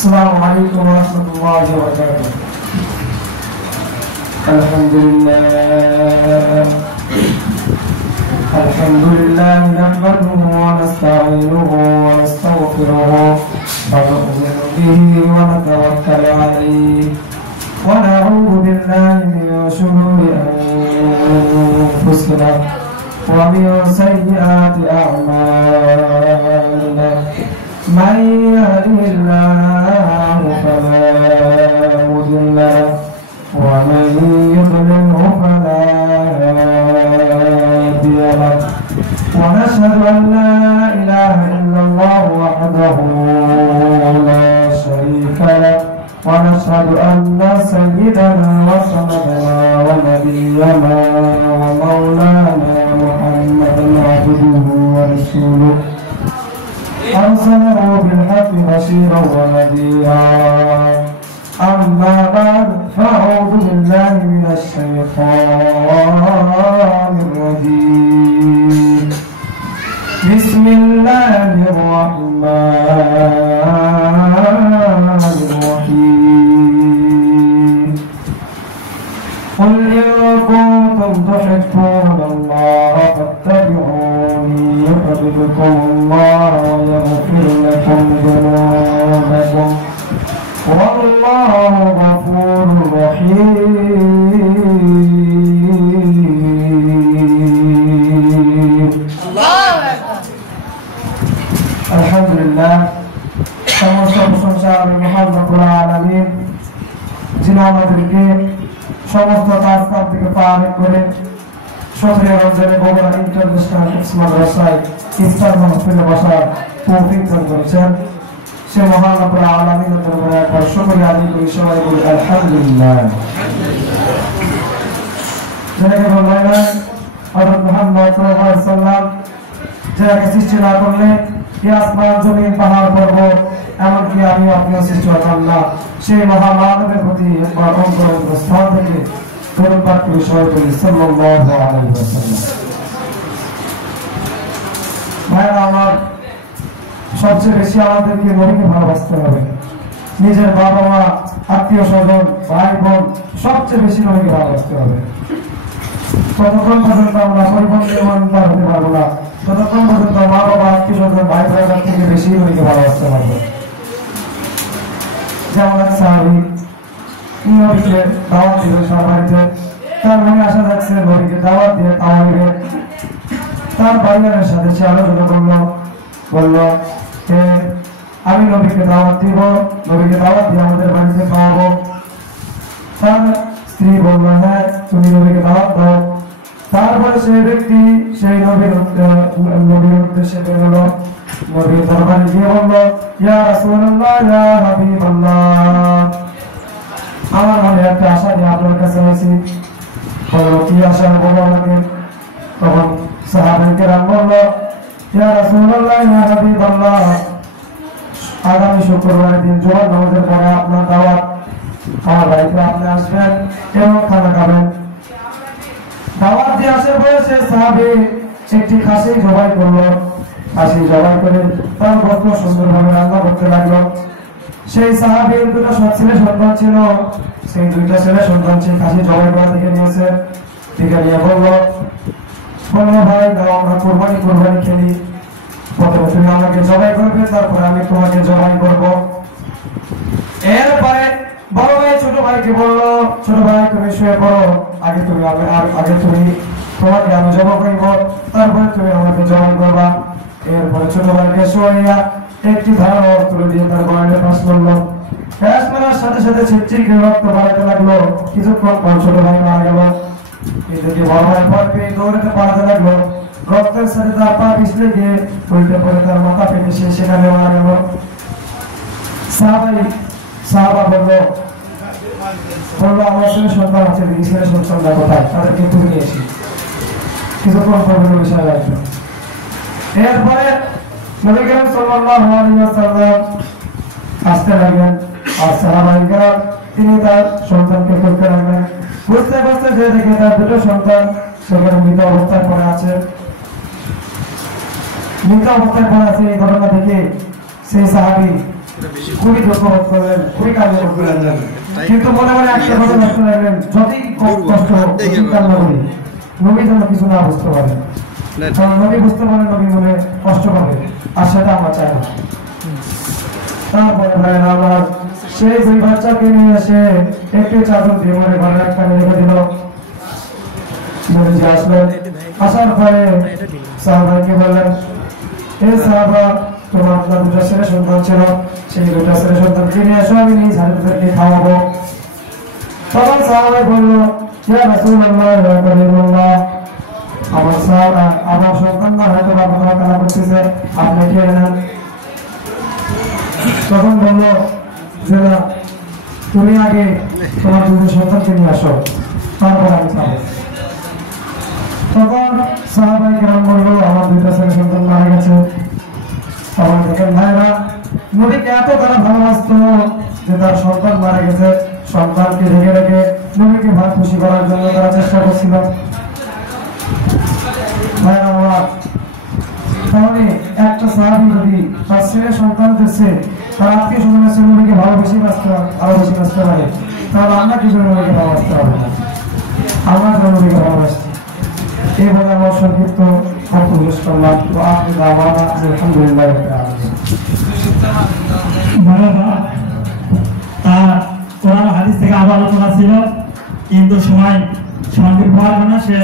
السلام عليكم ورحمة الله وبركاته. الحمد لله نحمده ونستعينه ونستغفره ونؤمن به ونتوكل عليه ونعوذ بالله من شرور أنفسنا ومن سيئات أعمالنا من يهده الله فلا مضل له ومن يضلله فلا هادي له ونشهد أن لا إله إلا الله وحده لا شريك له ونشهد أن سيدنا وسندنا ونبينا ومولانا محمدا عبده ورسوله أرسله بالحق بشيرا ونذيرا. أما بعد فأعوذ بالله من الشيطان الرجيم. بسم الله الرحمن الرحيم. قل إن كنتم تحبون الله فاتبعوني يحببكم الله ويغفر لكم ذنوبكم والله غفور رحيم. الحمد لله সমস্ত প্রশংসা মহান রব্বুল আলামিন যিনি আমাদেরকে সমস্ত কাজ থেকে পার করে 17 রমজানে বগুড়া ইন্টারন্যাশনাল মাদ্রাসায় ইফতার মাহফিলে বসার তৌফিক দান করেছেন। সে মহান রব্বুল আলামিনের দরবারে একবার শুকরিয়া আদায় করি, সবাই বলি আলহামদুলিল্লাহ। যাকে বললেন হযরত মুহাম্মদ সাল্লাল্লাহু আলাইহি ওয়াসাল্লাম যাকে সৃষ্টি না করলে আসমান জমিন পাহাড় পর্বত এমনকি আমি আপনিও সৃষ্টি হতাম না। সেই মহামানবের প্রতি একবার অন্তরস্থল থেকে করুণ পাঠ করে সবাই বলি সাল্লাল্লাহু আলাইহি ওয়াসাল্লাম। ভাইরা আমার, সবচেয়ে বেশি আমাদেরকে নবীকে ভালোবাসতে হবে। নিজের বাবা মা আত্মীয় স্বজন ভাই বোন সবচেয়ে বেশি নবীকে ভালোবাসতে হবে। ততক্ষণ পর্যন্ত আমরা পরিপূর্ণ ইমানদার হতে পারবো না, ততক্ষণ পর্যন্ত মা বাবা আত্মীয় স্বজন ভাই ভাইদের থেকে বেশি নবীকে ভালোবাসতে পারবো। যেমন এক সাহাবী নবীকে দাওয়াত দিবে সবাইকে, তার মনে আশা যাচ্ছে নবীকে দাওয়াত দিয়ে খাওয়াইবে। তার ভাইয়ের সাথে সে আলোচনা বললো আমি নবীকে দাওয়াত দিব, নবীকে দাওয়াত দিয়ে আমাদের বাড়িতে খাওয়াবো। তার স্ত্রী বলল হ্যাঁ তুমি নবীকে দাওয়াত দাও। তারপরে সেই ব্যক্তি সেই নবীর উদ্দেশ্যে বের হলো, নবীর দরবারে গিয়ে বলল ইয়া রাসূলুল্লাহ ইয়া হাবিবাল্লাহ, আমার মনে একটা আশা নিয়ে আপনার কাছে এসেছি। বলল কি আশা বলো আমাকে। তখন সাহাবায়ে কেরাম বলল ইয়া রাসূলুল্লাহ ইয়া হাবিবাল্লাহ, আগামী শুক্রবারের দিন জুমার নামাজের পরে আপনার দাওয়াত, আমার বাড়িতে আপনি আসবেন এবং খানা খাবেন। দাওয়াত দিয়ে আসার পরে সে সাহাবী একটি খাসি জবাই করলো। খাসি জবাই করে তার কত সুন্দরভাবে রান্না করতে লাগলো। সেই সাহাবীর দুটো ছেলে সন্তান ছিল, সেই দুইটা ছেলে সন্তান সেই খাসি জবাই করা দেখে নিয়েছে। দেখে নিয়ে বললো ভাই দাও আমরা কোরবানি খেলি, প্রথমে তুমি আমাকে জবাই করবে তারপরে আমি তোমাকে জবাই করবো। এরপরে বড় ভাই ছোট ভাইকে বললো ছোট ভাই তুমি শুয়ে পড়ো, আগে তোমাকে আমি জবাই করবো তারপরে তুমি আমাকে জবাই করবা। এরপরে ছোট ভাইকে শুয়াইয়া একটি ধারালো তুলে দিয়ে তার গলায় পাশ করলো। পাশ করার সাথে সাথে ছিটচিট করে রক্ত বাড়াতে লাগলো। কিছুক্ষণ পর ছোট ভাই মারা গেল। এদিকে বড় ভাই ভয় পেয়ে দৌড়াতে পালাতে লাগলো। রক্তের সাথে তার পা পিছলে গিয়ে উল্টে পড়ে তার মাথা ফেটে সে সেখানে মারা গেল। সাহাবা বললো আমার ছেলে সন্তান আছে, ছেলে সন্তানরা কোথায়, তাদেরকে তুলে নিয়ে এসি। কিছুক্ষণ পর বিষয় লাগলো। এরপরে নবী করিম সাল্লাল্লাহু আলাইহি ওয়াসাল্লাম আসতে লাগলেন আর সাহাবায়ে কেরাম তিনি তার সন্তানকে খুঁজতে লাগলেন। বুঝতে যে দেখে তার দুটো সন্তান সেখানে মৃত অবস্থায় পড়ে আছে। মৃত অবস্থায় পড়ে আছে এই ঘটনা দেখে সেই সাহাবী খুবই দুঃখ বোধ করলেন, খুবই কান্না করলেন, কিন্তু মনে মনে একটা কথা ভাবতে লাগলেন, যতই কষ্ট কান্না করি নবী যেন কিছু না বুঝতে পারে, কারণ নবী বুঝতে পারে নবী মনে কষ্ট পাবে, আর সেটা আমরা চাই না। তারপরে ভাই আমার সেই দুই বাচ্চাকে নিয়ে এসে একটি চাদর দিয়ে মনে ঘরে একটা রেখে দিল। নবীজি আসলেন, আসার পরে সাহাবাকে বললেন, এই সাহাবা তোমার আপনার দুটো ছেলে সন্তান ছিল, সেই দুটো ছেলে সন্তানকে নিয়ে এসো, আমি নিজ হাতে খাওয়াবো। তখন সাহাবাই বলল, ইয়া রাসূলুল্লাহ ইয়া কারীমুল্লাহ, আমার সন্তানরা হয়তো বা কোথাও খেলা করতেছে, আপনি খেয়ে নেন। তখন বলল যে না, তুমি আগে তোমার দুটো সন্তানকে নিয়ে আসো, তারপর আমি খাবো। তখন সাহাবাই কেরাম বললো, আমার দুইটা ছেলে সন্তান মারা গেছে। আমার দেখেন ভাইরা, নবীকে এত তারা ভালোবাসতো যে তার সন্তান মারা গেছে, সন্তানকে রেখে রেখে নবীকে ভাত খুশি করার জন্য তারা চেষ্টা করছিল। ভাইরা আমার, তাহলে একটা সাহাবী যদি তার ছেলে সন্তান দিচ্ছে, তার আত্মীয় স্বজনের ছেলে নবীকে ভালোবেসে বাঁচতে আরো বেশি বাঁচতে পারে, তাহলে আমরা কি করে নবীকে ভালোবাসতে পারবো না? আমরা তো নবীকে ভালোবাসছি। এই বলে আমার সংক্ষিপ্ত প্রবেশ করলাম। তো আপনি আলহামদুলিল্লাহ। তার কোরআন হাদিস থেকে আবার আলোচনা ছিল, কিন্তু সময় সংক্ষিপ্ত হওয়ার কারণে সে